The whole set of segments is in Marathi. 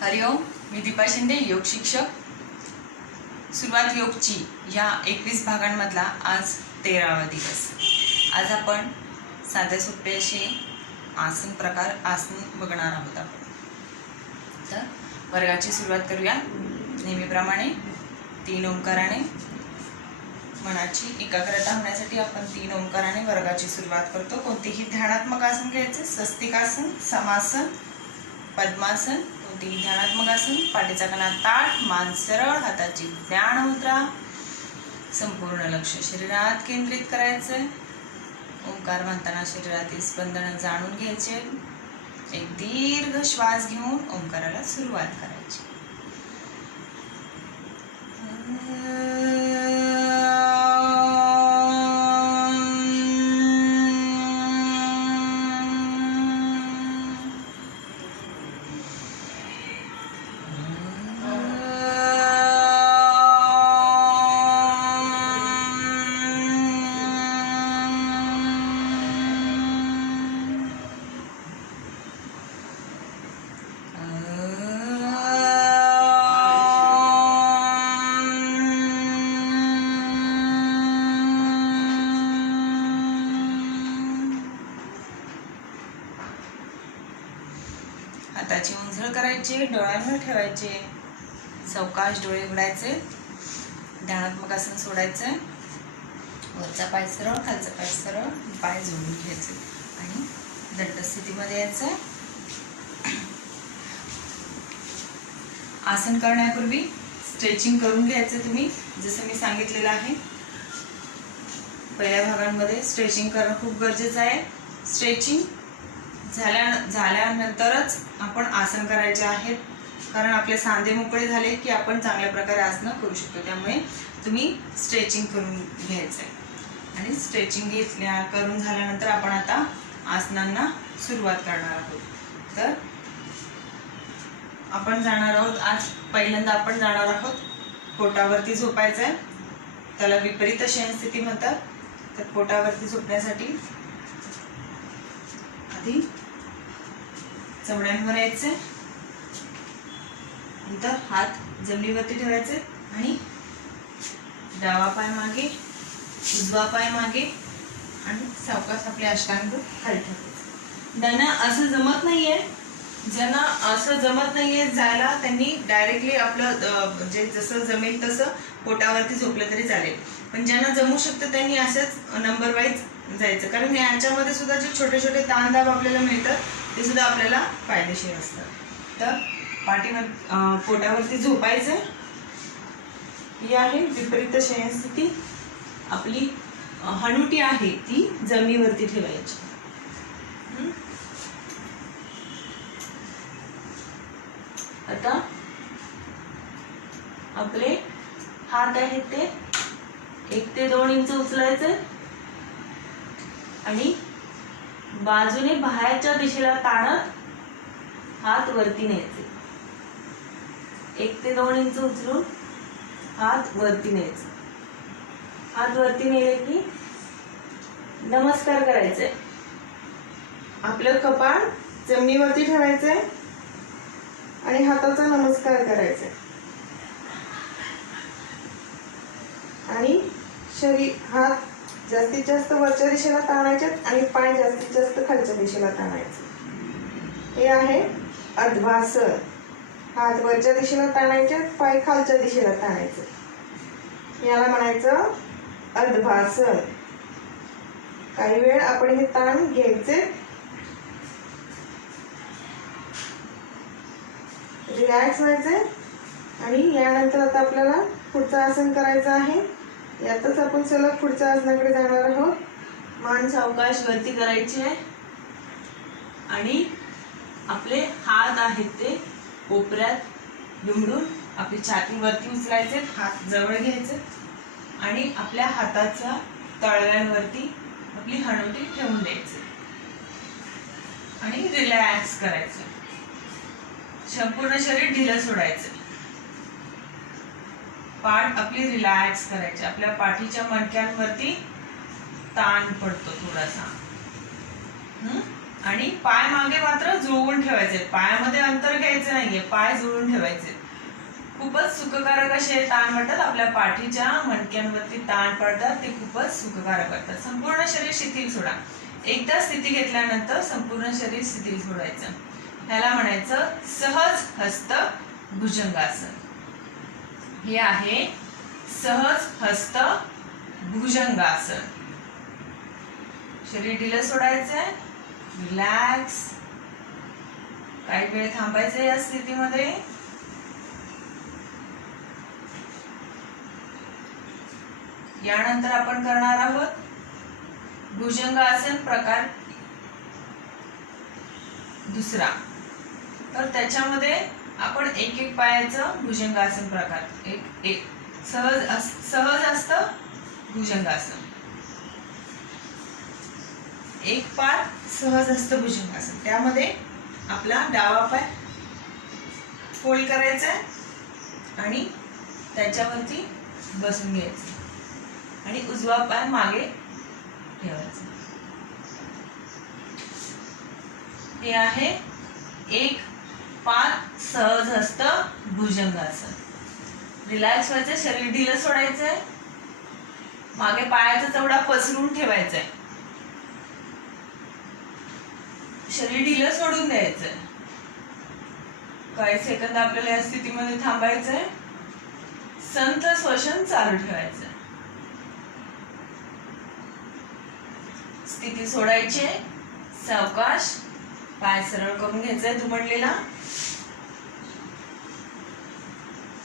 हरिओम, मी दीपा शिंदे, योग शिक्षक. सुरुवात योगची या 21 भागांमधला आज 13वा दिवस. आज आपण साधे सोपे असे आसन बघणार आहोत. तर वर्गाची सुरुवात करूया. नेहमीप्रमाणे 3 ओंकाराने मनाची एकाग्रता होण्यासाठी आपण 3 ओंकाराने वर्गाची सुरुवात करतो. कोणतेही ध्यानात्मक आसन घ्यायचे. स्वस्तिकासन, समासन, पद्मासन, कोणतेही ध्यानात्मक आसन. पाठीचा कणा ताठ, मान सरळ, हाताची ज्ञान मुद्रा. संपूर्ण लक्ष शरीरात केंद्रित करायचं. ओंकार म्हणताना शरीरातील स्पंदन जाणून घ्यायचे. एक दीर्घ श्वास घेऊन ओंकाराला सुरुवात करायची. हाताची उंजळ करायची, डोळ्यांवर ठेवायचे. सावकाश डोळे उघडायचे. ध्यानात्मक आसन सोडायचं. वरचा पाय सरळ, खालचा पाय सरळ, पाय जोडून घ्यायचे आणि दंड स्थितीमध्ये यायचं. आसन करण्यापूर्वी स्ट्रेचिंग करून घ्यायचं. तुम्ही जसं मी सांगितलेलं आहे पहिल्या भागांमध्ये स्ट्रेचिंग करणं खूप गरजेचं आहे. स्ट्रेचिंग झाल्यानंतरच आपण आसन करायचे आहेत, कारण आपले सांधे मोकळे झाले की आपण चांगल्या प्रकारे आसनं करू शकतो. त्यामुळे तुम्ही स्ट्रेचिंग करून घ्यायचं आहे. आणि स्ट्रेचिंग करून झाल्यानंतर आपण आता आसनांना सुरुवात करणार आहोत. तर आपण जाणार आहोत आज पहिल्यांदा आपण जाणार आहोत पोटावरती झोपायचं आहे. त्याला विपरीत शयनस्थिती म्हणतात. तर पोटावरती झोपण्यासाठी आधी चमड्यांवर यायचे. नंतर हात जमिनीवरती ठेवायचे आणि डावा पाय मागे, उजवा पाय मागे आणि सावकाश आपले अष्टांग खाली ठेवायचे. ज्यांना असं जमत नाहीये जायला, त्यांनी डायरेक्टली आपलं जे जसं जमेल तसं पोटावरती झोपलं तरी चालेल. पण ज्यांना जमू शकतं त्यांनी असंच नंबर वाईज जायचं, कारण याच्यामध्ये सुद्धा जे छोटे छोटे ताणदाब आपल्याला मिळतात ते सुद्धा आपल्याला फायदेशीर असतात. तर पोटावरती झोपायचं. ही आहे विपरीत शयनस्थिती. आपली हनुटी आहे ती जमिनीवरती ठेवायची. आता आपले हात आहेत ते 1 ते 2 इंच उचलायचे आणि बाजूने बाहेरच्या दिशेला ताणत हात वरती न्यायचे. 1 ते 2 इंच उचलून हात वरती न्यायचे. हात वरती नेले की नमस्कार करायचे. आपलं कपाळ जमिनीवरती ठेवायचंय आणि हाताचा नमस्कार करायचा. आणि हात जास्तीत जास्त वरच्या दिशेला ताणायचे आणि पाय जास्तीत जास्त खालच्या दिशेला ताणायचे. हे आहे अध्वासन. हात वरच्या दिशेला ताणायचे, पाय खालच्या दिशेला ताणायचे. याला म्हणायचं अध्वासन. काही वेळ आपण हे ताण घ्यायचे, रिलॅक्स व्हायचे आणि यानंतर आता आपल्याला पुढचं आसन करायचं आहे. यातच आपण सलग पुढच्या आसनाकडे जाणार आहोत. मान सावकाश वरती करायची आहे आणि आपले हात आहेत ते कोपऱ्यात दुमडून आपली छाती वरती उचलायचे. हात जवळ घ्यायचे आणि आपल्या हाताच्या तळव्यांवरती आपली हनुटी ठेवून द्यायची आणि रिलॅक्स करायचं. संपूर्ण शरीर ढिलं सोडायचं. पाठ आपली रिलॅक्स करायची. आपल्या पाठीच्या मणक्यांवरती ताण पडतो थोडासा. आणि पाय मागे मात्र जुळवून ठेवायचे, पायामध्ये अंतर घ्यायचं नाहीये. नाहीये, पाय जुळून ठेवायचे. खूपच सुखकारक असे ताण वाटतात, आपल्या पाठीच्या मणक्यांवरती ताण पडतात, ते खूपच सुखकारक वाटतात. संपूर्ण शरीर शिथिल सोडा. एकदा स्थिती घेतल्यानंतर संपूर्ण शरीर शिथिल सोडायचं. ह्याला म्हणायचं सहज हस्त भुजंगासन. हे आहे सहज हस्त भुजंगासन. शरीर ढिलं सोडायचंय, रिलॅक्स. काही वेळ थांबायचं या स्थितीमध्ये. यानंतर आपण करणार आहोत भुजंगासन प्रकार दुसरा. तर त्याच्यामध्ये आपण एक एक पायाचं भुजंगासन प्रकार, एक सहज असतं भुजंगासन. एक पाय सहज असतं भुजंगासन. त्यामध्ये आपला डावा पाय फोल्ड करायचा आहे आणि त्याच्यावरती बसून घ्यायचं आणि उजवा पाय मागे ठेवायचा. हे आहे एक पाय सहज हस्त भुजंगासन. रिलॅक्स व्हायचं, शरीर ढिलं सोडायचंय, मागे पायाचा चवडा पसरून ठेवायचा आहे, शरीर ढिलं सोडून द्यायचंय. काही सेकंद आपल्याला या स्थितीमध्ये थांबायचंय. संथ श्वसन चालू ठेवायचं. स्थिती सोडायची, सावकाश पाय सरळ करून घ्यायचाय दुमडलेला.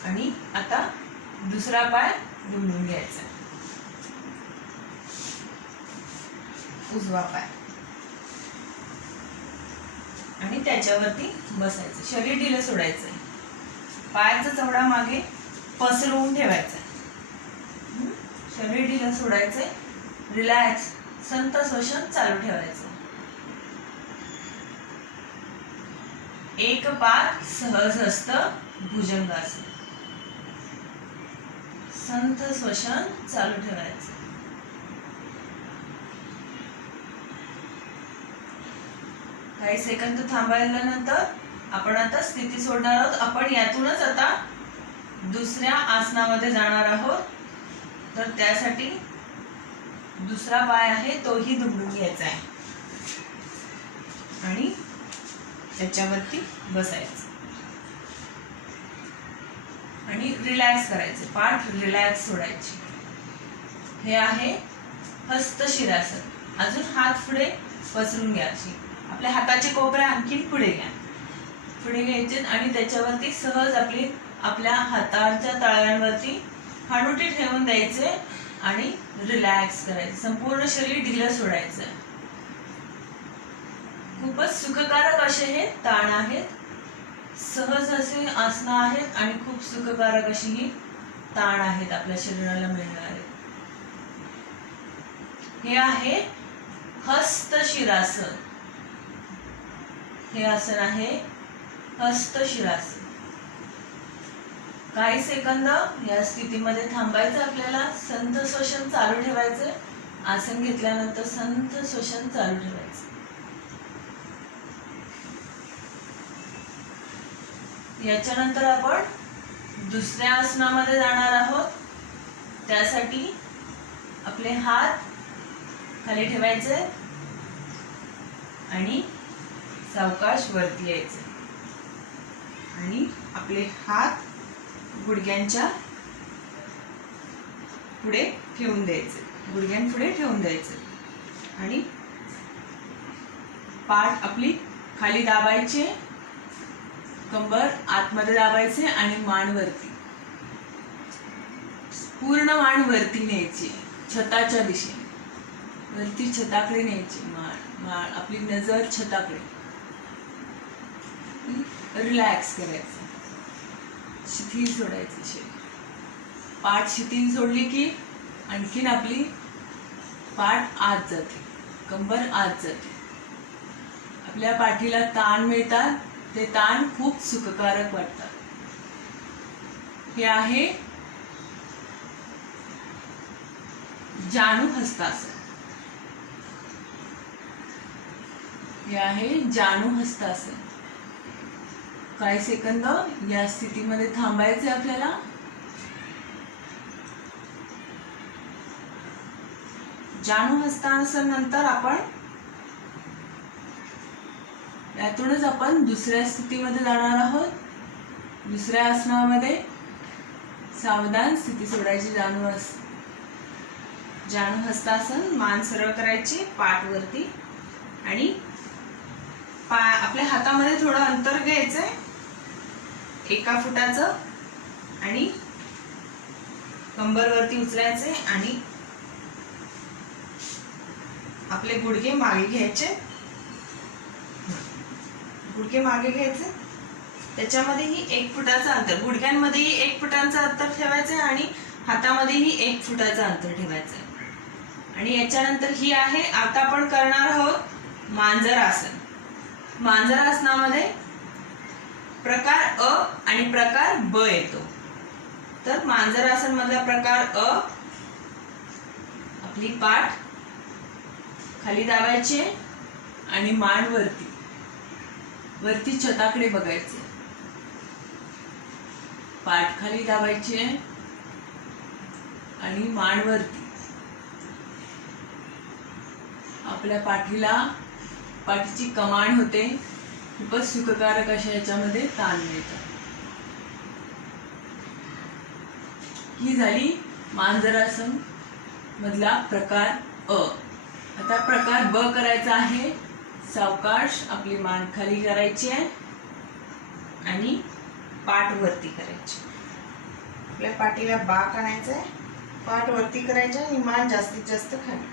आणि आता दुसरा पाय दुमडून घ्यायचा, उजवा पाय, आणि त्याच्यावरती बसायचं. शरीर ढिलं सोडायचंय, पायाचा चवडा मागे पसरवून ठेवायचा. शरीर ढिलं सोडायचंय, रिलॅक्स संथ श्वसन चालू ठेवायचं. एक पाय सहज हस्त भुजंगासन. संथ श्वसन चालू ठेवायचं. काही सेकंद थांबल्यानंतर आपण आता स्थिती सोडणार आहोत. आपण यातूनच आता दुसऱ्या आसनामध्ये जाणार आहोत. तर त्यासाठी दुसरा पाय आहे तोही दुमडून घ्यायचा आहे आणि त्याच्यावरती बसायचं आणि रिलॅक्स करायचं. पाठ रिलॅक्स सोडायची. हे आहे हस्तशिरासन. अजून हात पुढे पसरून घ्यायची. आपल्या हाताचे कोपरे आणखीन पुढे घ्या, पुढे घ्यायचे आणि त्याच्यावरती सहज आपल्या हाताच्या तळव्यांवरती हानुटी ठेवून द्यायचे आणि रिलॅक्स करायचं. संपूर्ण शरीर ढिलं सोडायचं. खूपच सुखकारक असे हे ताण आहेत. सहज असे आसनं आहेत आणि खूप सुखकारक अशी ही ताण आहेत आपल्या शरीराला मिळणारे. हे आहे हस्तशिरासन. हे आसन आहे हस्तशिरासन. काही सेकंद या स्थितीमध्ये थांबायचं आपल्याला. संथ श्वसन चालू ठेवायचं. आसन घेतल्यानंतर संथ श्वसन चालू ठेवायचं. याच्यानंतर आपण दुसऱ्या आसनामध्ये जाणार आहोत. त्यासाठी आपले हात खाली ठेवायचे आणि सावकाश वरती यायचे आणि आपले हात गुडघ्यांच्या पुढे ठेवून द्यायचे. गुडघ्यांपुढे ठेवून द्यायचे आणि पाठ आपली खाली दाबायची. कंबर आतमध्ये दाबायचे आणि मान वरती, पूर्ण मान वरती न्यायची. छताच्या दिशेने वरती छताकडे न्यायची. मान आपली नजर छताकडे. रिलॅक्स करायचं. शिथिल सोडायचं शरीर. पाठ शिथिल सोडली की आणखीन आपली पाठ आत जाते, कंबर आत जाते. आपल्या पाठीला ताण मिळतात. ते ताण खूप सुखकारक वाटतात. हे आहे जाणू हस्तासन. हे आहे जाणू हस्तासन. काही सेकंद या स्थितीमध्ये थांबायचे आपल्याला. जाणू हस्तासन नंतर आपण यातूनच आपण दुसऱ्या स्थितीमध्ये जाणार आहोत. दुसऱ्या आसनामध्ये सावधान स्थिती सोडायची. जाणू हस्तासन. मान सरळ करायची, पाठ वरती आणि आपल्या हातामध्ये थोडं अंतर घ्यायचंय 1 फुटाचं आणि कंबर वरती उचलायचे आणि आपले गुडघे मागे घ्यायचे. गुडघे मागे घ्यायचे. त्याच्यामध्येही 1 फुटाचं अंतर, गुडघ्यांमध्येही 1 फुटाचं अंतर ठेवायचं आणि हातामध्येही 1 फुटाचं अंतर ठेवायचं. आणि याच्यानंतर ही आहे, आता आपण करणार आहोत मांजर आसन. मांजर आसनामध्ये प्रकार अ आणि प्रकार ब येतो. तर मांजर आसन मधला प्रकार अ, आपली पाठ खाली दाबायची आणि मान वरती छताकडे बघायचे. पाठ खाली दाबायची आणि मान वरती. आपल्या पाठीची कमान होते. खूपच सुखकारक अशा याच्यामध्ये ताण मिळतात. ही झाली मांजरासन मधला प्रकार अ. आता प्रकार ब करायचा आहे. सावकाश आपली मान खाली करायची आहे आणि पाठ वरती करायची. आपल्या पाठीला बाक आणायचं आहे, पाठ वरती करायची आणि मान जास्तीत जास्त खाली.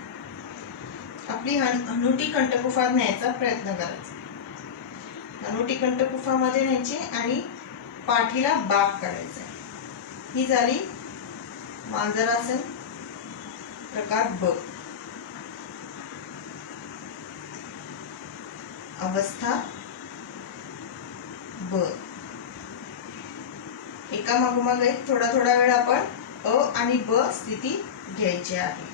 आपली हनुटी कंठकुफात न्यायचा प्रयत्न करायचा. हनुटी कंठकुफामध्ये न्यायची आणि पाठीला बाक करायचा. ही झाली मांजरासन प्रकार ब. अवस्था ब. एका मागोमाग एक थोडा वेळ आपण अ आणि ब स्थिती घ्यायची आहे.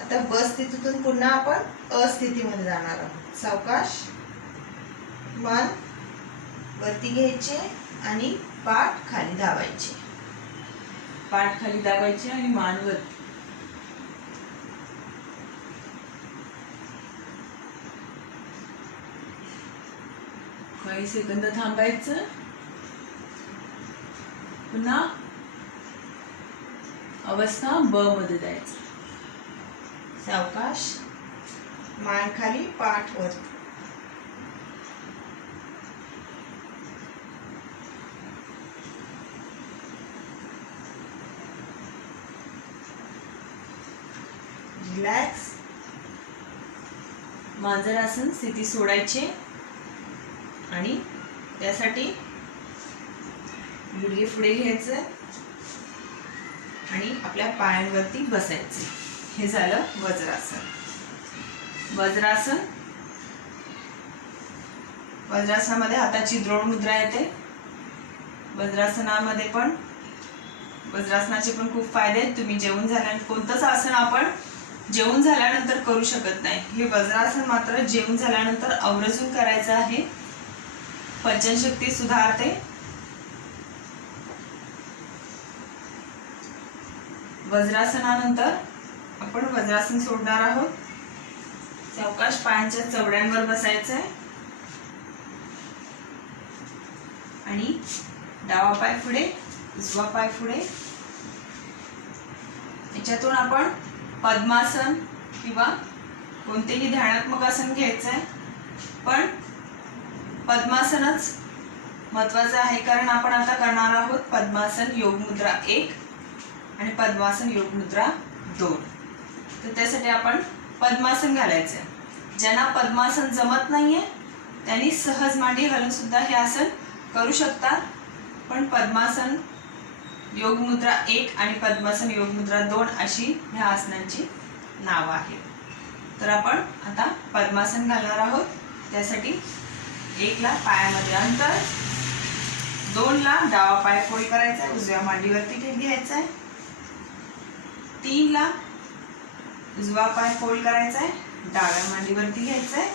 आता ब स्थितीतून पुन्हा आपण अ स्थितीमध्ये जाणार आहोत. सावकाश मान वरती घ्यायचे आणि पाठ खाली दाबायची. पाठ खाली दाबायची आणि मान वरती. काही सेकंद थांबायचं. पुन्हा अवस्था ब मध्ये जायचं. सावकाश मान खाली, पाठ वरती. रिलॅक्स. मांजरासन स्थिती सोडायची आणि त्यासाठी गुडघे पुढे घ्यायचे आणि आपल्या पायांवरती बसायचे. हे झालं वज्रासन. वज्रासनामध्ये हाताची द्रोण मुद्रा येते. वज्रासनाचे पण खूप फायदे आहेत. तुम्ही जेवून झाल्यानंतर कोणतंच आसन आपण जेवून झाल्यानंतर करू शकत नाही. हे वज्रासन मात्र जेवून झाल्यानंतर आवर्जून करायचं आहे. पचनशक्ती सुधारते. वज्रासनानंतर आपण वज्रासन सोडणार आहोत. सावकाश पायांच्या चवड्यांवर बसायचं आहे आणि डावा पाय पुढे, उजवा पाय पुढे. याच्यातून आपण पद्मासन किंवा कोणतेही ध्यानात्मक आसन घ्यायचं आहे. पण पद्मासनच महत्वाचं आहे, कारण आपण आता करणार आहोत पद्मासन योग मुद्रा 1 आणि पद्मासन योग मुद्रा 2. तर त्यासाठी आपण पद्मासन घालायचं. ज्यांना पद्मासन जमत नाहीये त्यांनी सहज मांडी घालून सुद्धा हे आसन करू शकतात. पण पद्मासन योग मुद्रा 1 आणि पद्मासन योग मुद्रा 2 अशी ह्या आसनांची नाव आहेत. तर आपण आता पद्मासन घालणार आहोत. त्यासाठी 1 ला पायामध्ये अंतर, 2 ला डावा पाय फोल्ड करायचा आहे, उजव्या मांडीवरती घ्यायचा आहे, 3 ला उजवा पाय फोल्ड करायचा आहे, डाव्या मांडीवरती घ्यायचा आहे,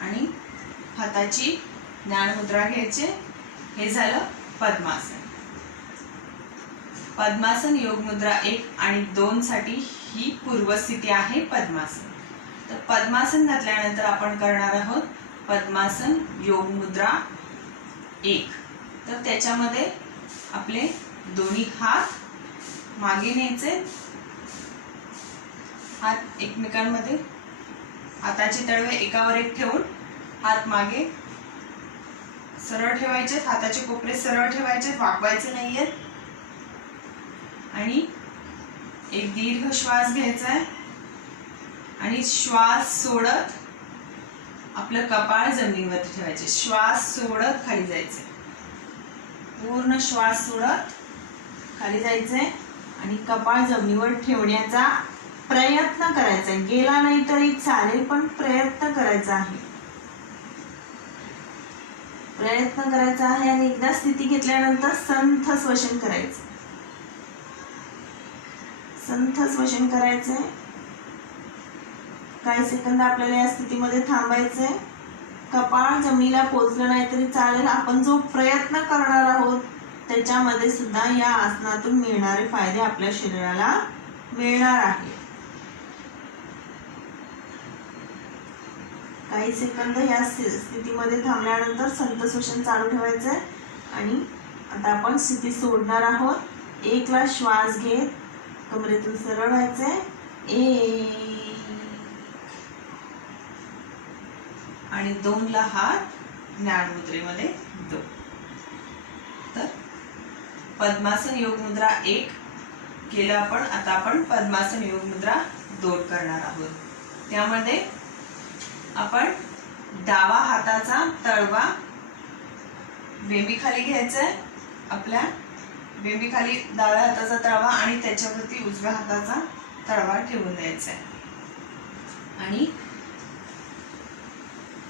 आणि हाताची ज्ञान मुद्रा घ्यायची. हे झालं पद्मासन. पद्मासन योग मुद्रा 1 आणि 2 साठी ही पूर्वस्थिती आहे पद्मासन. तर पद्मासन घातल्यानंतर आपण करणार आहोत पद्मासन योग मुद्रा 1. तर त्याच्यामध्ये आपले दोन्ही हात मागे न्यायचे, हात एकमेकांमध्ये, हाताची तळवे एकावर एक ठेवून हात मागे सरळ ठेवायचे, हाताचे कोपरे सरळ ठेवायचे, वाकवायचे नाहीयेत. आणि एक दीर्घ श्वास घ्यायचा आहे आणि श्वास सोडत आपलं कपाळ जमिनीवर ठेवायचे. श्वास सोडत खाली जायचे, पूर्ण श्वास सोडत खाली जायचे आणि कपाळ जमिनीवर ठेवण्याचा प्रयत्न करायचा. गेला नाही तरी चालेल, पण प्रयत्न करायचा आहे. प्रयत्न करायचा आहे. आणि एकदा स्थिती घेतल्यानंतर संथ श्वसन करायचं. संथ श्वसन करायचंय. काही सेकंद आपल्याला या स्थितीमध्ये थांबायचंय. कपाळ जमिनीला पोचलं नाही तरी चालेल. आपण जो प्रयत्न करणार आहोत त्याच्यामध्ये सुद्धा या आसनातून मिळणारे फायदे आपल्या शरीराला मिळणार आहे. काही सेकंद या स्थितीमध्ये थांबल्यानंतर संथ श्वसन चालू ठेवायचंय. आणि आता आपण स्थिती सोडणार आहोत. 1 ला श्वास घेत कमरेतून सरळ व्हायचंय. 1 आणि 2 ला हात ज्ञान मुद्रेमध्ये 2. तर पद्मासन योग मुद्रा 1 केलं आपण. आता आपण पद्मासन योग मुद्रा 2 करणार आहोत. त्यामध्ये आपण डावा हाताचा तळवा बेंबीखाली घ्यायचा आहे. आपल्या बेंबीखाली डाव्या हाताचा तळवा आणि त्याच्यावरती उजव्या हाताचा तळवा ठेवून द्यायचा आहे. आणि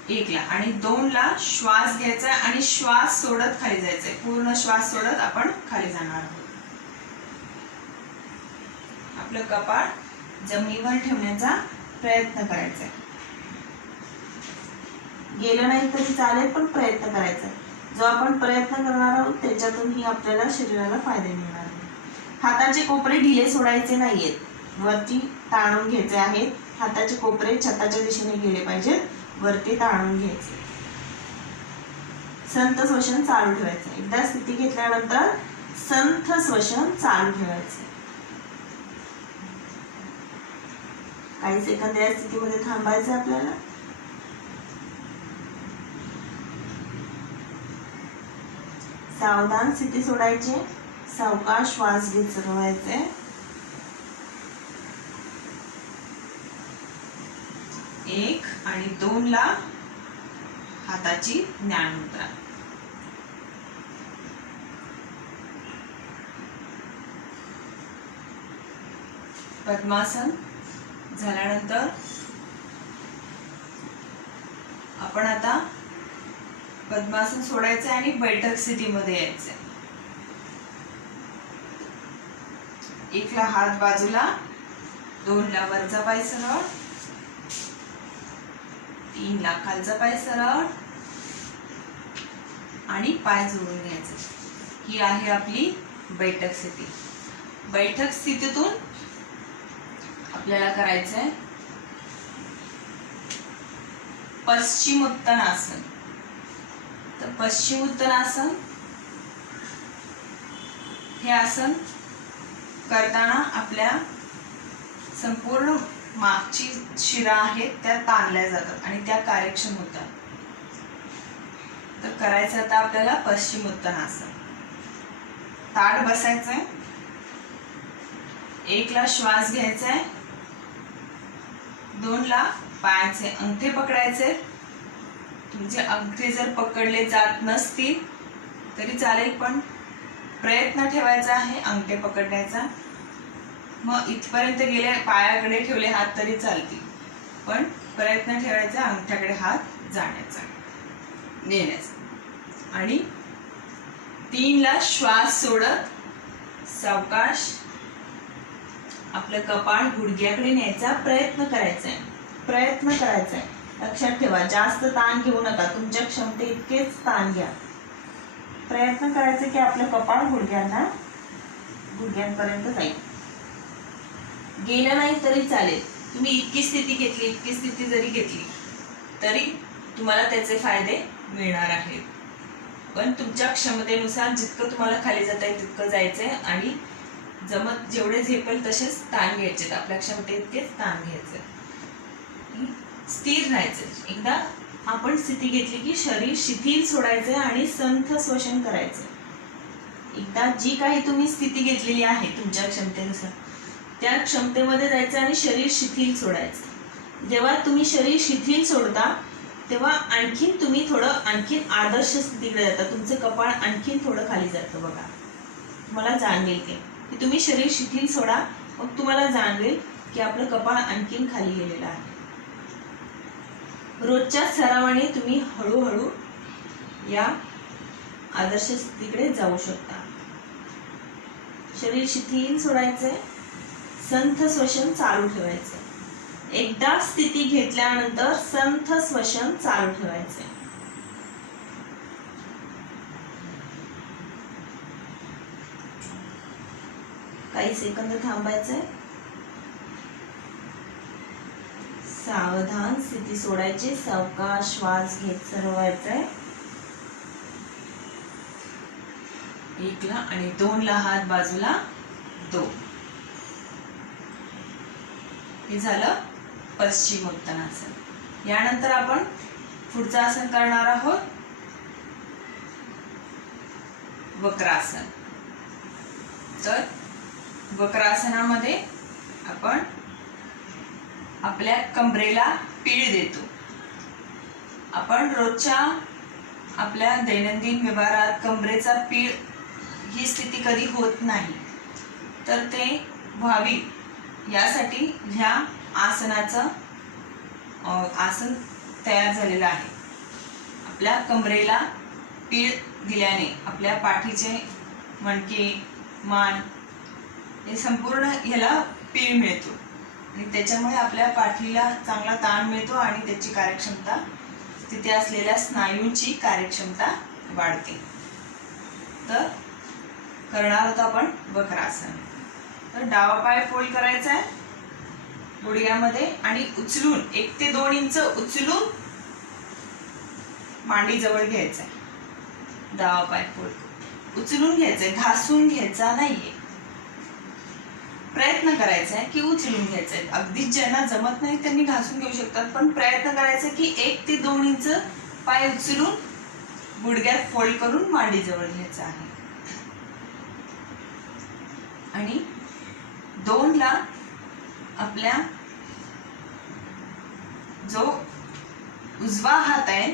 1 ला आणि 2 ला श्वास घ्यायचा आणि श्वास सोडत खाली जायचंय. पूर्ण श्वास सोडत आपण खाली जाणार आहोत. आपलं कपाळ जमिनीवर ठेवण्याचा प्रयत्न करायचा आहे. गेलं नाही तरी चालेल, पण प्रयत्न करायचा आहे. जो आपण प्रयत्न करणार आहोत त्याच्यातूनही आपल्याला शरीराला फायदे मिळणार आहेत. हाताचे कोपरे ढिले सोडायचे नाहीयेत, वरती ताणून घ्यायचे आहेत. हाताचे कोपरे छताच्या दिशेने गेले पाहिजेत, वरती ताणून घ्यायचे. संथ श्वसन चालू ठेवायचं. एकदा स्थिती घेतल्यानंतर संथ श्वसन चालू ठेवायचे. काही सेकंद या स्थितीमध्ये थांबायचं आपल्याला. सावधान स्थिती सोडायची. सावकाश श्वास घेत सरवायचे. 1 आणि 2 ला हाताची ज्ञान मुद्रा. पद्मासन झाल्यानंतर आपण आता पद्मासन सोडायचं आणि बैठक स्थितीमध्ये यायचं. 1 ला हात बाजूला, 2 ला वरचा पाय सरळ, 3 ला खालचा पाय सरळ आणि पाय जोडून घ्यायचे. ही आहे आपली बैठक स्थिती. बैठक स्थितीतून आपल्याला करायचंय पश्चिमोत्तानासन. तर पश्चिमोत्तानासन हे आसन करताना आपल्या संपूर्ण मागची शिरा आहेत त्या ताणल्या जातात आणि त्या कार्यक्षम होतात. तर करायचं आता आपल्याला पश्चिमोत्तानासन. ताठ बसायचंय. 1 ला श्वास घ्यायचा आहे. 2 ला पायाचे अंगठे पकडायचे. तुमचे अंगठे जर पकडले जात नसतील तरी चालेल, पण प्रयत्न ठेवायचा आहे अंगठे पकडण्याचा. मग इथपर्यंत गेले, पायाकडे ठेवले हात तरी चालतील, पण प्रयत्न ठेवायचा अंगठ्याकडे हात जाण्याचा, नेण्याचा. आणि 3 ला श्वास सोडत सावकाश आपलं कपाळ गुडघ्याकडे न्यायचा प्रयत्न करायचा आहे. लक्षात ठेवा, जास्त ताण घेऊ नका, तुमच्या क्षमते इतकेच ताण घ्या. प्रयत्न करायचे की आपलं कपाळ गुडघ्यांपर्यंत जाईल. गेलं नाही तरी चालेल, तुम्ही इतकी स्थिती जरी घेतली तरी तुम्हाला त्याचे फायदे मिळणार आहेत. पण तुमच्या क्षमतेनुसार जितकं तुम्हाला खाली जाता येईल तितकं जायचंय आणि जेवढे झेपेल तसेच ताण घ्यायचे, आपल्या क्षमते इतकेच ताण घ्यायचे. स्थिर राहायचं. एकदा आपण स्थिती घेतली की शरीर शिथिल सोडायचंय आणि संथ श्वसन करायचं. एकदा जी काही तुम्ही स्थिती घेतलेली आहे तुमच्या क्षमतेनुसार त्या क्षमतेमध्ये जायचं आणि शरीर शिथिल सोडायचं. जेव्हा तुम्ही शरीर शिथिल सोडता तेव्हा आणखीन आदर्श स्थितीकडे जाता. तुमचं कपाळ आणखीन थोडं खाली जातं बघा. तुम्हाला जाणवेल की तुम्ही शरीर शिथिल सोडा, मग तुम्हाला जाणवेल की आपलं कपाळ आणखीन खाली गेलेलं आहे. रोजच्या सरावाने तुम्ही हळूहळू या आदर्श स्थितीकडे जाऊ शकता. शरीर शिथिल सोडायचंय, संथ श्वसन चालू ठेवायचं. एकदा स्थिती घेतल्यानंतर संथ श्वसन चालू ठेवायचे. काही सेकंद थांबायचे. सावधान स्थिती सोडायची. सावकाश श्वास घेत सरवायचंय. 1 ला आणि 2 ला हात बाजूला 2. हे झालं पश्चिम उत्तानासन. यानंतर आपण पुढचं आसन करणार आहोत वक्रासन. तर वक्रासनामध्ये आपण आपल्या कमरेला पीळ देतो. आपण रोजच्या आपल्या दैनंदिन व्यवहारात कमरेचा पीळ ही स्थिती कधी होत नाही, तर ते व्हावी यासाठी ह्या आसनाचं आसन तयार झालेलं आहे. आपल्या कमरेला पीळ दिल्याने आपल्या पाठीचे मणके, मान हे संपूर्ण ह्याला पीळ मिळतो आणि त्याच्यामुळे आपल्या पाठीला चांगला ताण मिळतो आणि त्याची कार्यक्षमता, तिथे असलेल्या स्नायूंची कार्यक्षमता वाढते. तर करणार होतो आपण वक्रासन. तर डावा पाय फोल्ड करायचा आहे गुडघ्यामध्ये आणि उचलून 1 ते 2 इंच उचलून मांडी जवळ घ्यायचा आहे. डावा पाय फोल्ड उचलून घ्यायचा आहे, घासून घ्यायचा नाहीये. प्रयत्न करायचा आहे की उचलून घ्यायचा आहे. अगदीच ज्यांना जमत नाही त्यांनी घासून घेऊ शकतात, पण प्रयत्न करायचा की 1 ते 2 इंच पाय उचलून गुडघ्यात फोल्ड करून मांडी जवळ घ्यायचा आहे. आणि 2 ला आपल्या जो उजवा हात आहे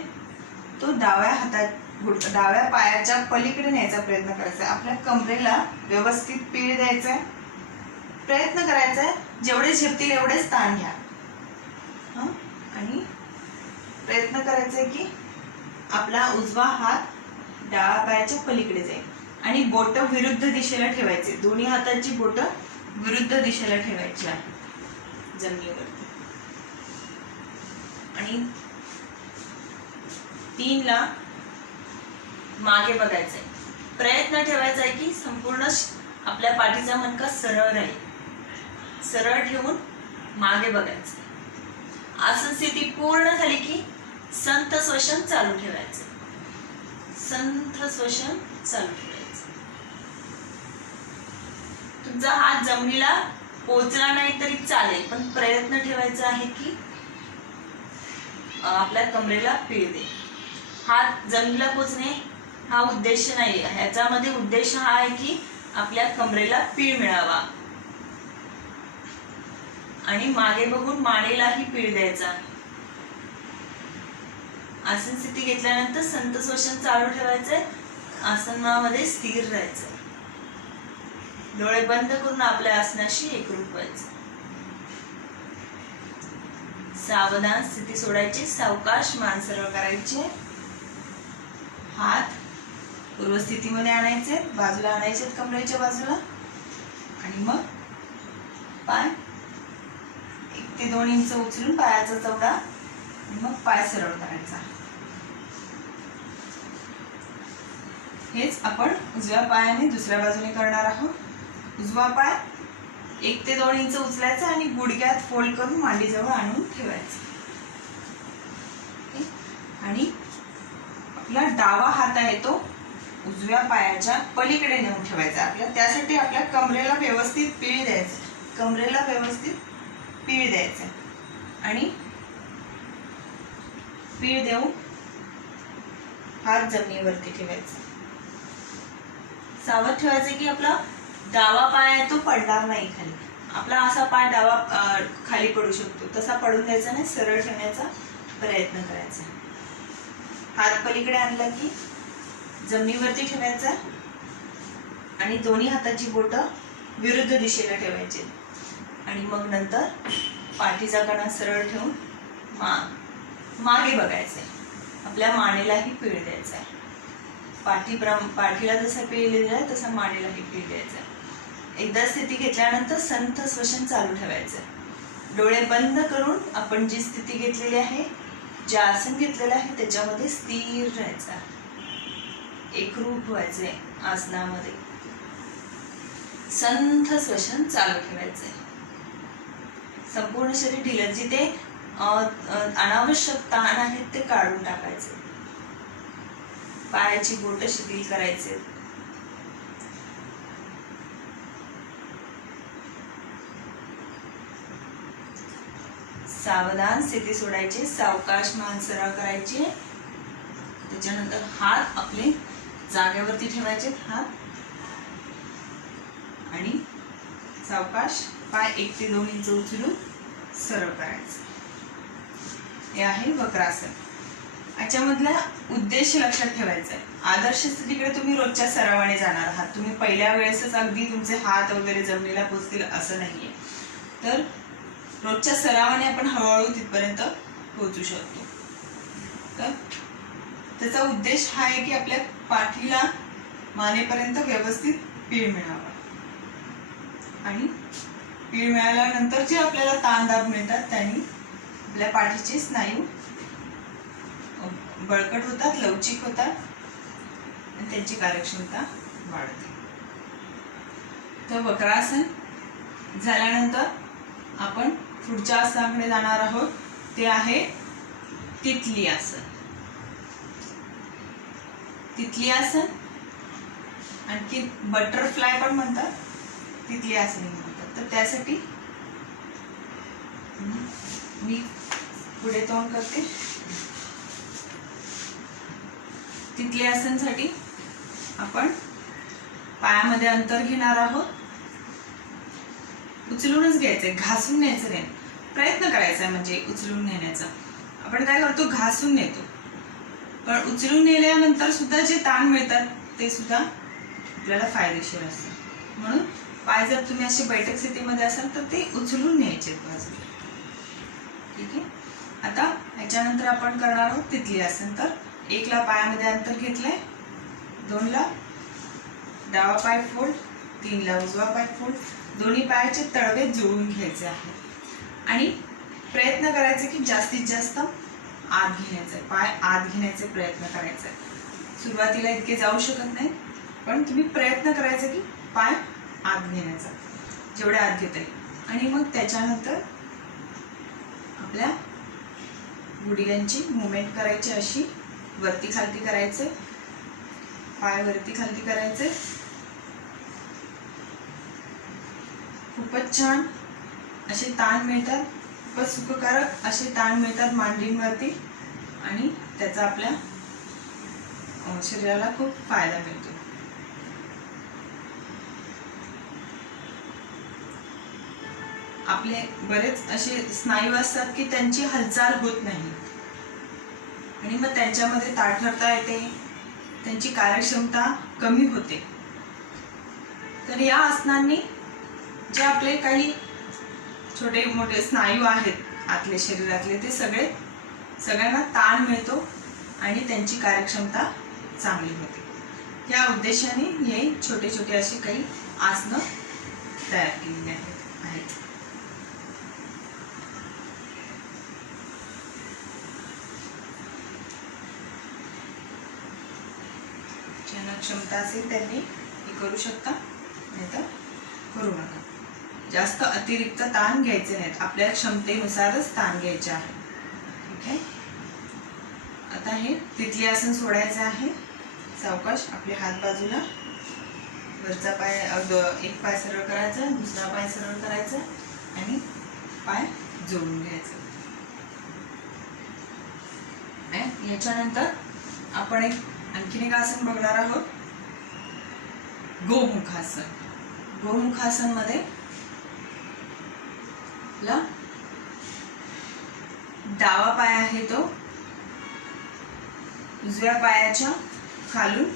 तो डाव्या पायाच्या पलीकडे न्यायचा प्रयत्न करायचा. आपल्या कमरेला व्यवस्थित पीळ द्यायचा आहे. प्रयत्न करायचा आहे जेवढे झेपतील एवढेच ताण घ्या. आणि प्रयत्न करायचा आहे की आपला उजवा हात डाव्या पायाच्या पलीकडे जाईल आणि बोट विरुद्ध दिशेला ठेवायचे. दोन्ही हाताची बोट विरुद्ध दिशेला ठेवायची आहे जमिनीवरती. आणि 3 ला मागे बघायचंय. प्रयत्न ठेवायचा आहे की संपूर्ण आपल्या पाठीचा मणका सरळ राहील. सरळ ठेवून मागे बघायचं. आसन स्थिती पूर्ण झाली की संथ श्वसन चालू ठेवायचं. संथ श्वसन चालू ठेवायचं. तुमचा हात जमिनीला पोचला नाही तरी चालेल, पण प्रयत्न ठेवायचा आहे की आपल्या कमरेला पीळ दे. हात जमिनीला पोचणे हा उद्देश नाही. ह्याच्यामध्ये उद्देश हा आहे की आपल्या कमरेला पीळ मिळावा आणि मागे बघून मानेलाही पीळ द्यायचा. आसन स्थिती घेतल्यानंतर संथ श्वसन चालू ठेवायचंय. आसनामध्ये स्थिर राहायचं. डोळे बंद करून आपल्या आसनाशी एकरूप व्हायचं. सावधान स्थिती सोडायची. सावकाश मान सरळ करायची. हात पूर्व स्थितीमध्ये आणायचे, बाजूला आणायचे कमरेच्या बाजूला आणि मग पाय 1 ते 2 इंच उचलून पायाचा चवडा आणि मग पाय सरळ करायचा. हेच आपण उजव्या पायाने दुसऱ्या बाजूने करणार आहोत. उजवा पाय 1 ते 2 इंच उचलायचा आणि गुडघ्यात फोल्ड करून मांडीजवळ आणून ठेवायचा. आणि आपला डावा हात आहे तो उजव्या पायाच्या पलीकडे नेऊन ठेवायचा. त्यासाठी आपल्या कमरेला व्यवस्थित पीळ द्यायचं. कमरेला व्यवस्थित पीळ द्यायचं आणि पीळ देऊन हात जमिनीवरती ठेवायचा. सावध ठेवायचं की आपला डावा पाय आहे तो पडणार नाही खाली. आपला असा पाय डावा खाली पडू शकतो, तसा पडून द्यायचा नाही. सरळ ठेवण्याचा प्रयत्न करायचा. हात पलीकडे आणला की जमिनीवरती ठेवायचा आणि दोन्ही हाताची बोटं विरुद्ध दिशेला ठेवायची. आणि मग नंतर पाठीचा कणा सरळ ठेवून मागे बघायचंय. आपल्या मानेलाही पीळ द्यायचा आहे. पाठीला जसा पीळ दिला आहे तसा मानेलाही पीळ द्यायचा आहे. एकदा स्थिती घेतल्यानंतर संथ श्वसन चालू ठेवायचं. डोळे बंद करून आपण जी स्थिती घेतलेली आहे, जे आसन घेतलेलं आहे त्याच्यामध्ये स्थिर राहायचं, एकरूप व्हायचंय आसनामध्ये. संथ श्वसन चालू ठेवायचंय. संपूर्ण शरीर ढिलं. जिथे अनावश्यक ताण आहेत ते काढून टाकायचे. पायाची बोट शिथिल करायचे. सावधान स्थिती सोडायची. सावकाश मान सरळ करायची. त्याच्यानंतर हात आपले जागेवरती ठेवायचे. हात आणि सावकाश पाय 1 ते 2 इंच उचलून सरळ करायचं. हे आहे वक्रासन. याच्यामधला उद्देश लक्षात ठेवायचा आहे. आदर्श स्थितीकडे तुम्ही रोजच्या सरावाने जाणार आहात. तुम्ही पहिल्या वेळेसच अगदी तुमचे हात वगैरे जमिनीला पोचतील असं नाहीये. तर रोजच्या सरावाने आपण हळूहळू तिथपर्यंत पोहोचू शकतो. तर त्याचा उद्देश हा आहे की आपल्या पाठीला मानेपर्यंत व्यवस्थित पीळ मिळावा. आणि पीळ मिळाल्यानंतर जे आपल्याला ताणदाब मिळतात त्यांनी आपल्या पाठीचे स्नायू बळकट होतात, लवचिक होतात आणि त्यांची कार्यक्षमता वाढते. तर वक्रासन झाल्यानंतर आपण पुढच्या आसनाकडे जाणार आहोत. ते आहे तितली आसन. तितली आसन आणखी बटरफ्लाय पण म्हणतात, तितली आसन म्हणतात. तर त्यासाठी मी पुढे तोंड करते. तितली आसनसाठी आपण पायामध्ये अंतर घेणार आहोत. उचलूनच घ्यायचंय, घासून न्यायचं नाही. प्रयत्न करायचा आहे म्हणजे उचलून नेण्याचा. आपण काय करतो, घासून नेतो. पण उचलून नेल्यानंतर सुद्धा जे ताण मिळतात ते सुद्धा आपल्याला फायदेशीर असतात. म्हणून पाय जर तुम्ही असे बैठक स्थितीमध्ये असाल तर ते उचलून न्यायचे बाजूला. ठीक आहे. आता याच्यानंतर आपण करणार आहोत तितली आसन. तर 1 ला पायामध्ये अंतर घेतलंय, 2 ला डावा पाय फोल्ड, 3 ला उजवा पाय फोल्ड. दोन्ही पायाचे तळवे जुळून घ्यायचे आहेत आणि प्रयत्न करायचे की जास्तीत जास्त आत घेण्याचा. पाय आत घेण्याचे प्रयत्न करायचे. सुरुवातीला इतके जाऊ शकत नाही, पण तुम्ही प्रयत्न करायचा की पाय आत घेण्याचा, जेवढे आत घेता येईल. आणि मग त्याच्यानंतर आपल्या गुडघ्यांची मुवमेंट करायची. अशी वरती खालती करायचे, पाय वरती खालती करायचे. खूपच छान असे ताण मिळतात, खूपच सुखकारक असे ताण मिळतात मांडींवरती आणि त्याचा आपल्या शरीराला खूप फायदा मिळतो. आपले बरेच असे स्नायू असतात की त्यांची हालचाल होत नाही आणि मग त्यांच्यामध्ये ताठरता येते, त्यांची कार्यक्षमता कमी होते. तर या आसनांनी जे आपले काही छोटे मोठे स्नायू आहेत आतले शरीरातले ते सगळ्यांना ताण मिळतो आणि त्यांची कार्यक्षमता चांगली होते. या उद्देशाने हे छोटे छोटे असे काही आसनं तयार केलेली आहेत. ज्यांना क्षमता असेल त्यांनी हे करू शकता, नाही तर करू नका. जास्त अतिरिक्त ताण घ्यायचे नाहीत, आपल्या क्षमतेनुसारच ताण घ्यायचे आहे. ठीक आहे. आता हे तिथली आसन सोडायचं आहे. सावकाश आपले हात बाजूला, वरचा पाय एक पाय सरळ करायचा, दुसरा पाय सरळ करायचा आणि पाय जोडून घ्यायचं. याच्यानंतर आपण आणखीन एक आसन बघणार आहोत, गोमुखासन. गोमुखासन मध्ये डावा पाय आहे तो उजव्या पायाच्या खालून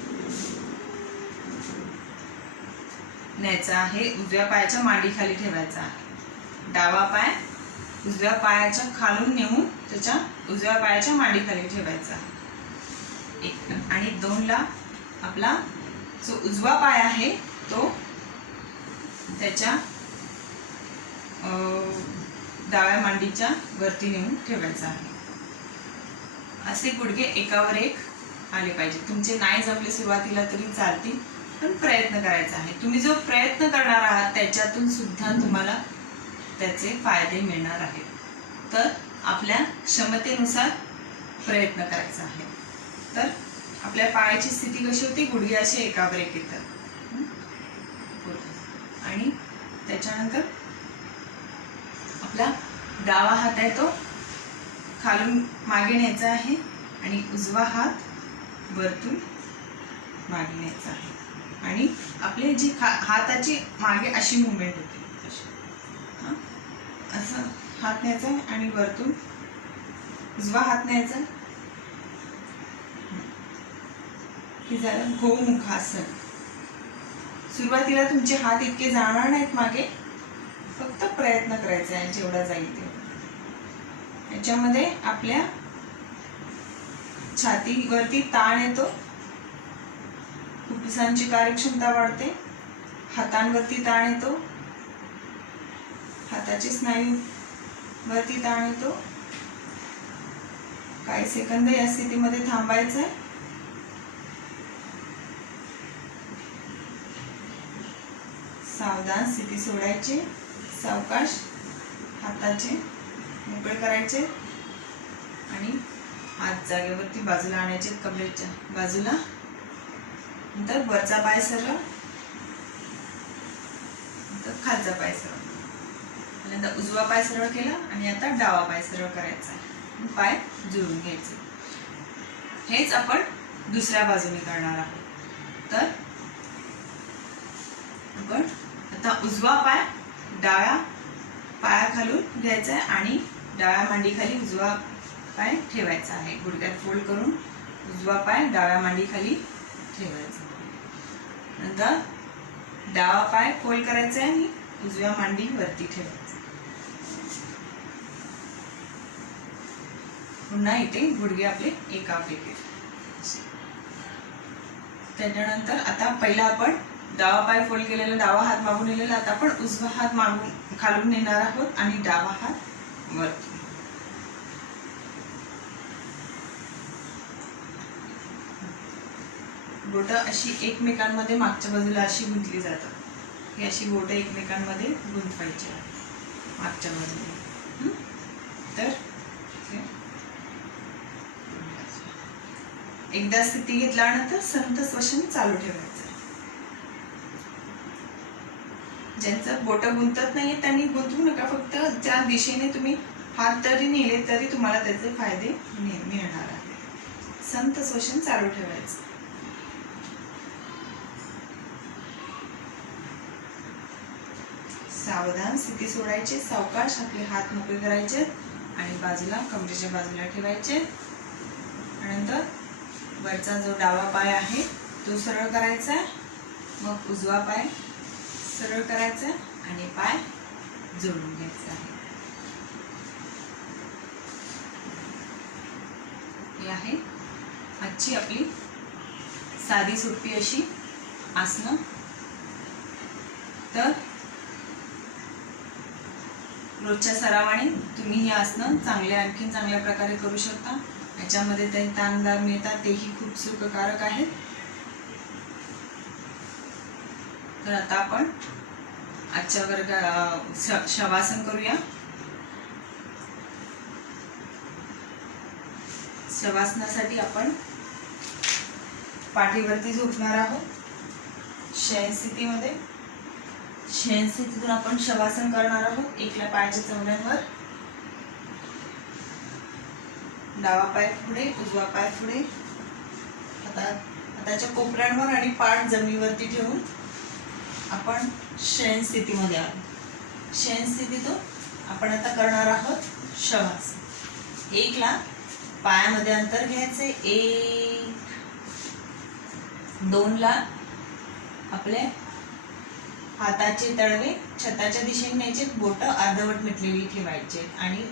न्यायचा आहे, उजव्या पायाच्या मांडीखाली ठेवायचा आहे. डावा पाय उजव्या पायाच्या खालून नेऊन त्याच्या उजव्या पायाच्या मांडीखाली ठेवायचा आहे. एक आणि दोनला आपला जो उजवा पाय आहे तो त्याच्या डाव्या मांडीच्या वरती नेऊन ठेवायचा आहे. असे गुडघे एकावर एक आले पाहिजे. तुमचे नाही जमले सुरुवातीला तरी चालतील, पण प्रयत्न करायचा आहे. तुम्ही जो प्रयत्न करणार आहात त्याच्यातून सुद्धा तुम्हाला त्याचे फायदे मिळणार आहेत. तर आपल्या क्षमतेनुसार प्रयत्न करायचा आहे. तर आपल्या पायाची स्थिती कशी होती, गुडघे असे एकावर एक येतात. आणि त्याच्यानंतर आपला डावा हात आहे तो खालून मागे न्यायचा आहे आणि उजवा हात वरतून मागे न्यायचा आहे. आणि आपले जी हाताची मागे अशी मुवमेंट होते, असं हात न्यायचा आणि वरतून उजवा हात न्यायचा. हे झालं गोमुखासन. सुरुवातीला तुमचे हात इतके जाणार नाहीत मागे, फक्त प्रयत्न करायचा आहे जेवढा जाईल तेवढा. याच्यामध्ये आपल्या छातीवरती ताण येतो, फुफ्फुसांची कार्यक्षमता वाढते, हातांवरती ताण येतो, हाताचे स्नायूवरती ताण येतो. काही सेकंद या स्थितीमध्ये थांबायचं आहे. सावधान स्थिती सोडायची, सावकाश हाताचे मोकळे करायचे आणि हात जागेवरती बाजूला आणायचे, कमरेच्या बाजूला. नंतर वरचा पाय सरळ, नंतर खालचा पाय सरळ, नंतर उजवा पाय सरळ केला आणि आता डावा पाय सरळ करायचा, पाय जुळून घ्यायचे. हेच आपण दुसऱ्या बाजूने करणार आहोत. तर आपण आता उजवा पाय डाव्या पायाखालून घ्यायचा आहे आणि डाव्या मांडीखाली उजवा पाय ठेवायचा आहे. गुडघ्यात फोल्ड करून उजवा पाय डाव्या मांडीखाली ठेवायचा. नंतर डावा पाय फोल्ड करायचा आहे आणि उजव्या मांडी वरती ठेवायचा. पुन्हा इथे गुडघे आपले एकावर एक. त्याच्यानंतर आता पहिला आपण डावा पाय फोल्ड केलेला, डावा हात मागून नेलेला, आता आपण उजवा हात मागून खालून नेणार आहोत आणि डावा हात वरती. बोटं अशी एकमेकांमध्ये मागच्या बाजूला अशी गुंतली जातात. ही अशी बोटं एकमेकांमध्ये गुंतवायची मागच्या बाजूला. तर एकदा स्थिती घेतल्यानंतर संत श्वसन चालू ठेवायचं. ज्यांचं बोटं गुंतत नाहीये त्यांनी गुंतवू नका, फक्त ज्या दिशेने तुम्ही हात तरी नेले तरी तुम्हाला त्याचे फायदे मिळणार आहेत. संत श्वसन चालू ठेवायचं. सावधान स्थिती सोडायची, सावकाश आपले हात मोकळे करायचे आणि बाजूला कमरेच्या बाजूला ठेवायचे. नंतर वरचा जो डावा पाय आहे तो सरळ करायचा, मग उजवा पाय सरळ करायचा आणि पाय जोडून घ्यायचा आहे. ही आहे आजची आपली साधी सोपी अशी आसनं. तर रोजच्या सरावाने तुम्ही ही आसनं आणखीन चांगल्या प्रकारे करू शकता. याच्यामध्ये ते ताणदार मिळतात, तेही खूप सुखकारक आहेत. तर आता आपण आजच्या शवासन करूया. शवासनासाठी आपण पाठीवरती झोपणार आहोत. शयन स्थितीमध्ये शयन स्थितीतून आपण शवासन करणार आहोत. एकला पायाच्या चवड्यांवर, डावा पाय पुढे, उजवा पाय पुढे, हाताच्या कोपऱ्यांवर आणि पाठ जमिनीवरती ठेवून आपण शयन स्थितीमध्ये आहोत. शयन स्थितीतून आपण आता करणार आहोत शवासन. एकला पायामध्ये अंतर घ्यायचे, 1, 2ला आपले हाताचे तळवे छताच्या दिशेने न्यायचे, बोट अर्धवट मिटलेली ठेवायचे आणि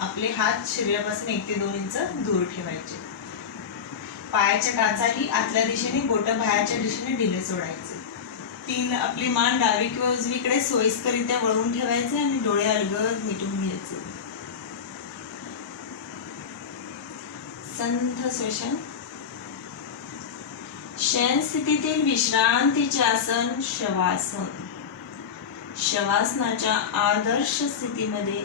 आपले हात शरीरापासून 1 ते 2 इंच दूर ठेवायचे. पायाच्या टाचाही आतल्या दिशेने, बोट बाहेरच्या दिशेने ढिले सोडायचे. 3 आपली मान डावी किंवा उजवीकडे सोयीस्करित्या वळवून ठेवायचे आणि डोळे अलगद मिटून घ्यायचे. संथ श्वसन. शयन स्थितीतील विश्रांतीचे आसन शवासन. शवासनाच्या आदर्श स्थितीमध्ये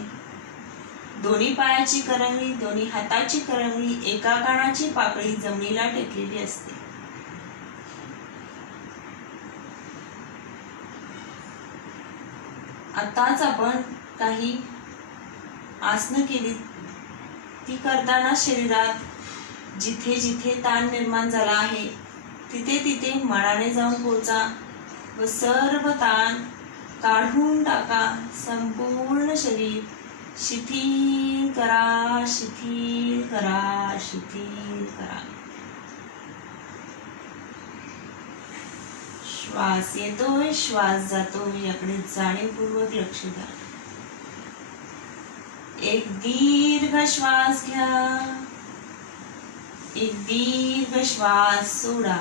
दोन्ही पायाची करंगळी, दोन्ही हाताची करंगळी, एका कानाची पाकळी जमिनीला टेकलेली असते. आताच आपण काही आसनं केली. ती करताना शरीरात जिथे जिथे ताण निर्माण झाला आहे तिथे तिथे मनाने जाऊन पोचा व सर्व ताण काढून टाका. संपूर्ण शरीर शिथिल करा, शिथिल करा, शिथिल करा. श्वास येतोय, श्वास जातोय याकडे जाणीवपूर्वक लक्ष द्या. एक दीर्घ श्वास घ्या, एक दीर्घ श्वास सोडा.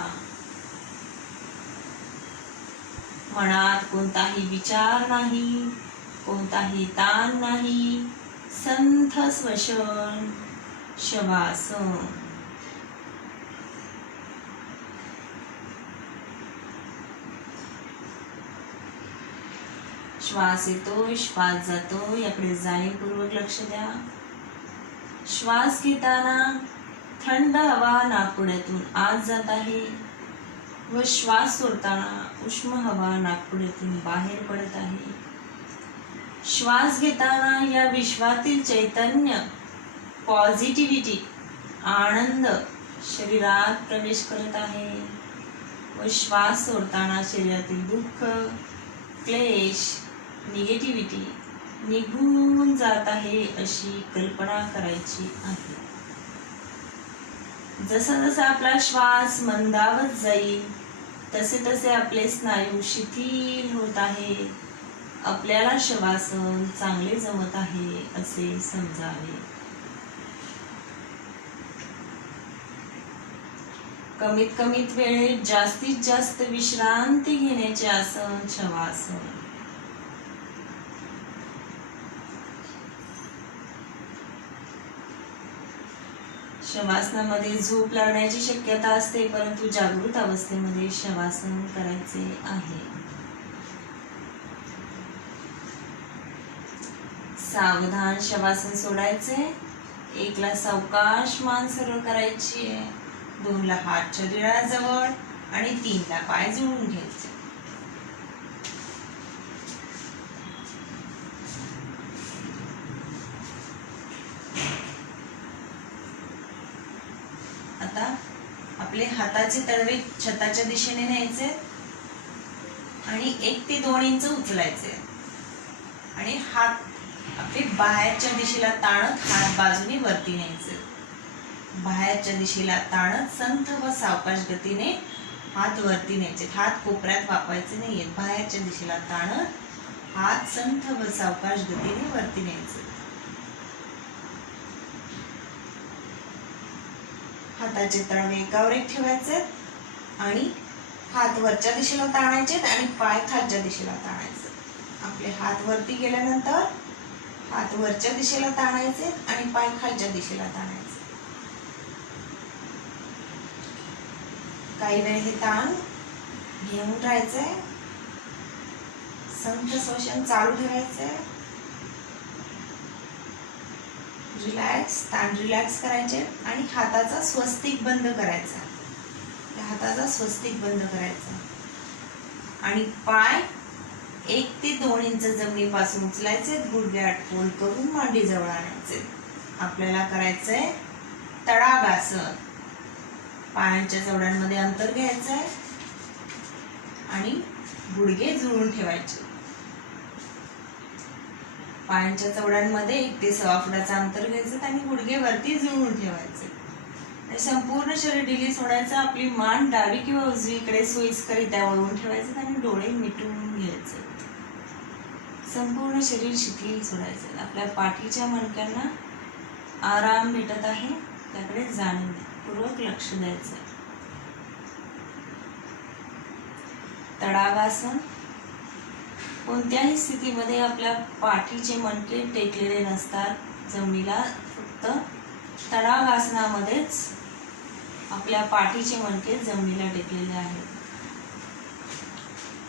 मनात कोणताही विचार नाही, कोणताही ताण नाही. संथ श्वसन शवासन. श्वास येतोय, श्वास जातोय याकडे जाणीवपूर्वक लक्ष द्या. श्वास घेताना थंड हवा नाकपुड्यातून आत जात आहे व श्वास सोडताना उष्ण हवा नाकपुड्यातून बाहेर पडत आहे. श्वास घेताना या विश्वातील चैतन्य, पॉझिटिव्हिटी, आनंद शरीरात प्रवेश करत आहे व श्वास सोडताना शरीरातील दुःख, क्लेश, निगेटिव्हिटी निघून जात आहे अशी कल्पना करायची आहे. जसा जसा आपला श्वास मंदावत जाईल तसे तसे आपले स्नायू शिथिल होत आहे. आपल्याला शवासन चांगले जमत आहे असे समजावे. कमीत कमीत वेळेत जास्तीत जास्त विश्रांती घेण्याचे आसन शवासन. शवासनामध्ये झोप लागण्याची शक्यता असते, परंतु जागृत अवस्थेमध्ये शवासन करायचे आहे. सावधान शवासन सोडायचे. 1ला सावकाश मान सरळ करायची आहे, 2ला हात शरीराजवळ आणि 3ला पाय जुळून घ्यायचे. आता आपले हाताचे तळवे छताच्या दिशेने न्यायचे आणि 1 ते 2 इंच उचलायचे आणि हात आपले बाहेरच्या दिशेला ताणत हात बाजूने वरती न्यायचे. बाहेरच्या दिशेला ताणत संथ व सावकाश गतीने हात वरती न्यायचे. हात कोपऱ्यात वापरायचे नाहीयेत. बाहेरच्या दिशेला ताणत हात संथ व सावकाश गतीने वरती न्यायचे. हाताचे तळवे एकावर एक ठेवायचे आणि हात वरच्या दिशेला ताणायचे आणि पाय खालच्या दिशेला ताणायचे. आपले हात वरती गेल्यानंतर हात वरच्या दिशेला ताणायचे आणि पाय खालच्या दिशेला ताणायचे. काही वेळ हे ताण घेऊन राहायचंय संथ श्वसन चालू ठेवायचंय. रिलॅक्स, ताण रिलॅक्स करायचे आणि हाताचा स्वस्तिक बंद करायचा. हाताचा स्वस्तिक बंद करायचा आणि पाय 1 ते 2 इंच जमिनीपासून उचलायचे. गुडघे आटपून करून मांडी जवळ आणायचे. आपल्याला करायचंय तडागासन. पायांच्या चवड्यांमध्ये अंतर घ्यायचंय आणि गुडघे जुळून ठेवायचे. पायांच्या चवड्यांमध्ये 1 ते 6 फुटाचं अंतर घ्यायचं आणि गुडघे वरती जुळून ठेवायचे. आणि संपूर्ण शरीर ढिली सोडायचं. आपली मान डावी किंवा उजवीकडे सोयीस्करित्या वळवून ठेवायचं आणि डोळे मिटून घ्यायचे. संपूर्ण शरीर शिथिल सोडायचं. आपल्या पाठीच्या मणक्यांना आराम भेटत आहे त्याकडे जाणीवपूर्वक लक्ष द्यायचं. तडागासन. कोणत्याही स्थितीमध्ये आपल्या पाठीचे मणके टेकलेले नसतात जमिनीला. फक्त तडागासनामध्येच आपल्या पाठीचे मणके जमिनीला टेकलेले आहेत.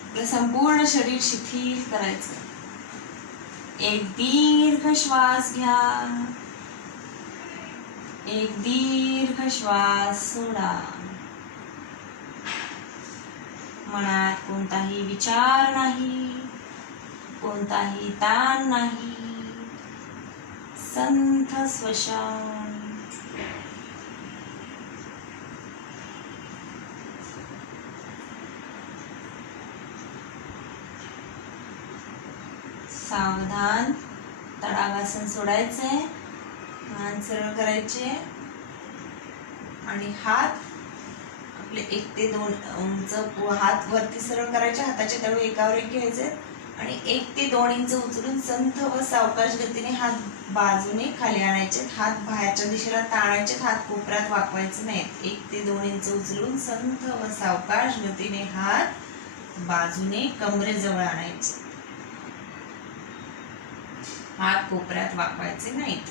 आपलं संपूर्ण शरीर शिथिल करायचं. एक दीर्घ श्वास घ्या. एक दीर्घ श्वास सोडा. मनात कोणताही विचार नाही, कोणताही ताण नाही. संथ श्वसन. सावधान. तडागासन सोडायचंय. मान सरळ करायचे आणि हात आपले 1 ते 2 इंच हात वरती सरळ करायचे. हाताचे तळवे एकावर एक घ्यायचे आणि 1 ते 2 इंच उचलून संथ व सावकाश गतीने हात बाजूने खाली आणायचे. हात बाहेरच्या दिशेला ताणायचे. हात कोपऱ्यात वाकवायचे नाहीत. 1 ते 2 इंच उचलून संथ व सावकाश गतीने हात बाजूने कमरेजवळ आणायचे. हात कोपऱ्यात वाकवायचे नाहीत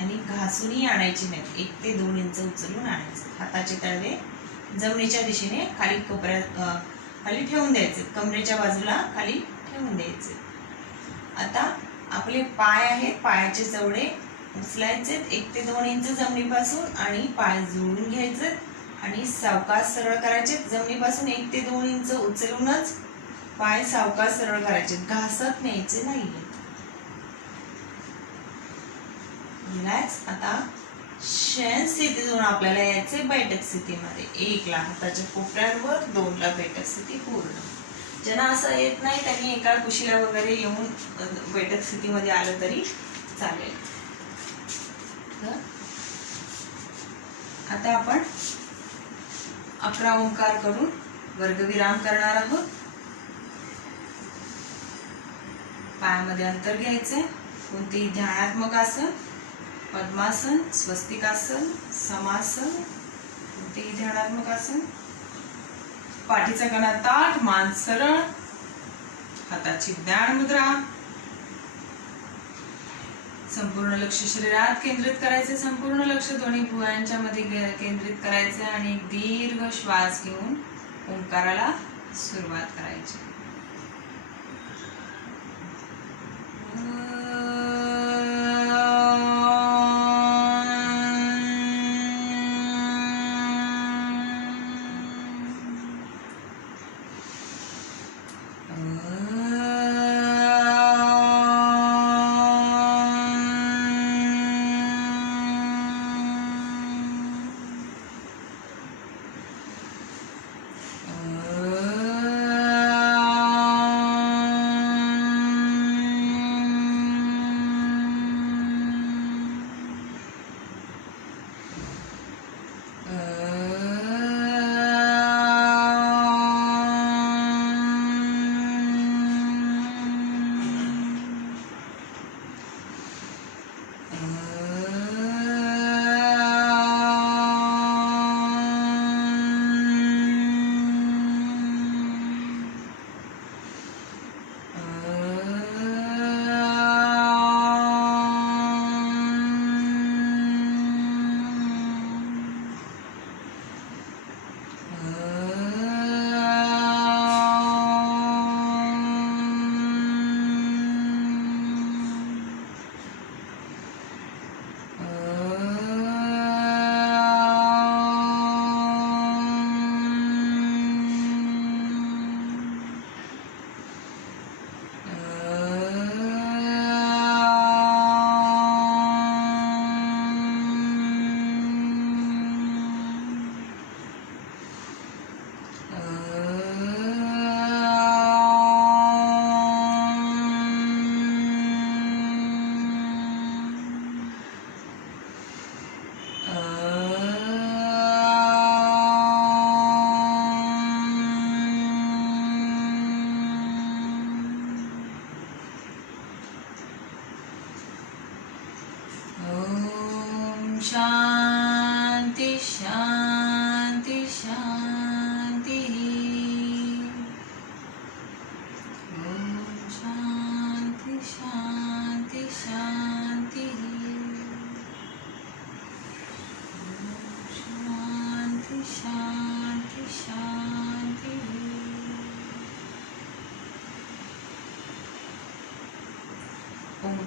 आणि घासूनही आणायचे नाहीत. 1 ते 2 इंच उचलून आणायचे. हाताचे तळवे जमिनीच्या दिशेने खाली कोपऱ्यात खाली ठेवून द्यायचे. कमरेच्या बाजूला खाली ठेवून द्यायचे. आता आपले पाय आहेत. पायाचे चवडे उचलायचे 1 ते 2 इंच जमिनीपासून आणि पाय जुळून घ्यायचे आणि सावकाश सरळ करायचे. जमिनीपासून 1 ते 2 इंच उचलूनच पाय सावकाश सरळ करायचे. घासत न्यायचे नाही. रिलॅक्स. आता शयन स्थितीतून आपल्याला यायचे बैठक स्थितीमध्ये. 1 ला हाताच्या कोपऱ्यांवर, 2 ला बैठक स्थिती पूर्ण. ज्यांना असं येत नाही त्यांनी एका कुशीला वगैरे येऊन बैठक स्थितीमध्ये आलं तरी चालेल. आता आपण 11 ओंकार करून वर्गविराम करणार आहोत. पायामध्ये अंतर घ्यायचे. कोणतेही ध्यानात्मक आसन, पद्मासन, स्वस्तिकासन, समासन, कोणतेही ध्यानात्मक आसन. पाठीचा कणा ताठ, मान सरळ, हाताची ज्ञान मुद्रा. संपूर्ण लक्ष शरीरात केंद्रित करायचे. संपूर्ण लक्ष दोन्ही भुवयांच्या मध्ये केंद्रित करायचे आणि एक दीर्घ श्वास घेऊन ओंकाराला सुरुवात करायची.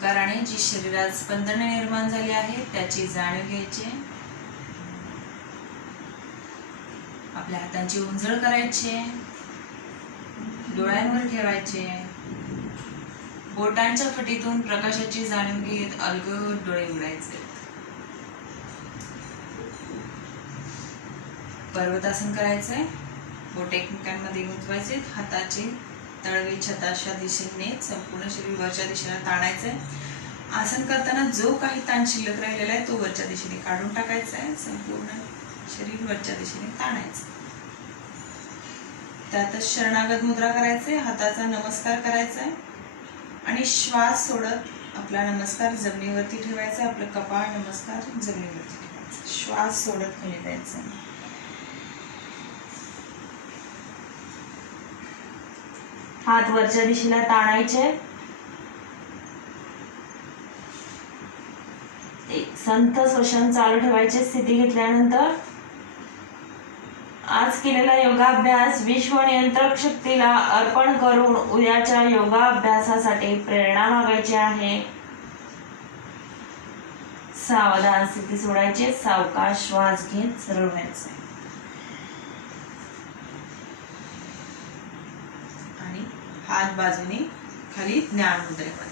ओंकाराने जी शरीरात स्पंदने निर्माण झाली आहे त्याची जाणीव घ्यायची. आपल्या हातांची उंजळ करायची, डोळ्यांवर ठेवायचे. बोटांच्या फटीतून प्रकाशाची जाणीव घेत अलगद डोळे उघडायचे. पर्वतासन करायचंय. बोट एकमेकांमध्ये गुंतवायचे. हाताचे तळवे छताच्या दिशेने संपूर्ण शरीर वरच्या दिशेने ताणायचंय. आसन करताना जो काही ताण शिल्लक राहिलेला आहे तो वरच्या दिशेने काढून टाकायचा आहे. संपूर्ण शरीर वरच्या दिशेने ताणायचं. त्यातच शरणागत मुद्रा करायचे. हाताचा नमस्कार करायचा आहे आणि श्वास सोडत आपला नमस्कार जमिनीवरती ठेवायचा. आपलं कपाळ नमस्कार जमिनीवरती ठेवायचं. श्वास सोडत खाली द्यायचा. हात वरच्या दिशेला ताणायचे. एक संथ श्वसन चालू ठेवायचे. स्थिती घेतल्यानंतर आज केलेला योगाभ्यास विश्व नियंत्रक शक्तीला अर्पण करून उद्याच्या योगाभ्यासासाठी प्रेरणा मागायची आहे. सावधान स्थिती सोडायची. सावकाश श्वास घेत सरळ व्हायचे आणि हात बाजूने खाली ज्ञान मुद्रेमध्ये.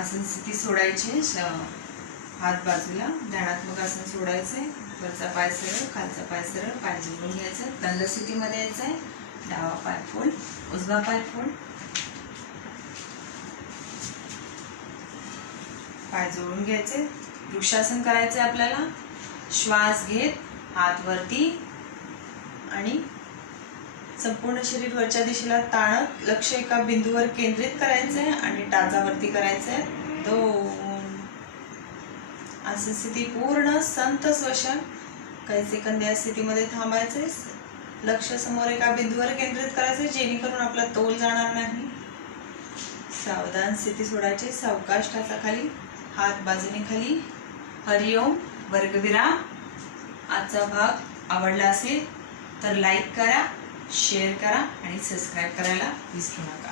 आसन स्थिती सोडायची. हात बाजूला ध्यानात्मक आसन सोडायचंय. वरचा पाय सरळ, खालचा पाय सरळ, पाय जोडून घ्यायचं. दंड स्थितीमध्ये यायचंय. डावा पाय फोल्ड, उजवा पाय फोल्ड, पाय जोडून घ्यायचे. वृक्षासन करायचंय आपल्याला. श्वास घेत हात वरती आणि संपूर्ण शरीर वरच्या दिशेला ताणत लक्ष एका बिंदूवर केंद्रित करायचंय आणि टाचावरती करायचंय. 2 आसन स्थिती पूर्ण संथ श्वसन. काही सेकंद या स्थितीमध्ये थांबायचे. लक्ष समोर एका बिंदूवर केंद्रित करायचे जेणेकरून आपला तोल जाणार नाही. सावधान स्थिती सोडायची. सावकाश टाचा खाली, हात बाजूने खाली. हरिओम. वर्गविराम. आजचा भाग आवडला असेल तर लाईक करा, शेअर करा आणि सबस्क्राईब करायला विसरू नका.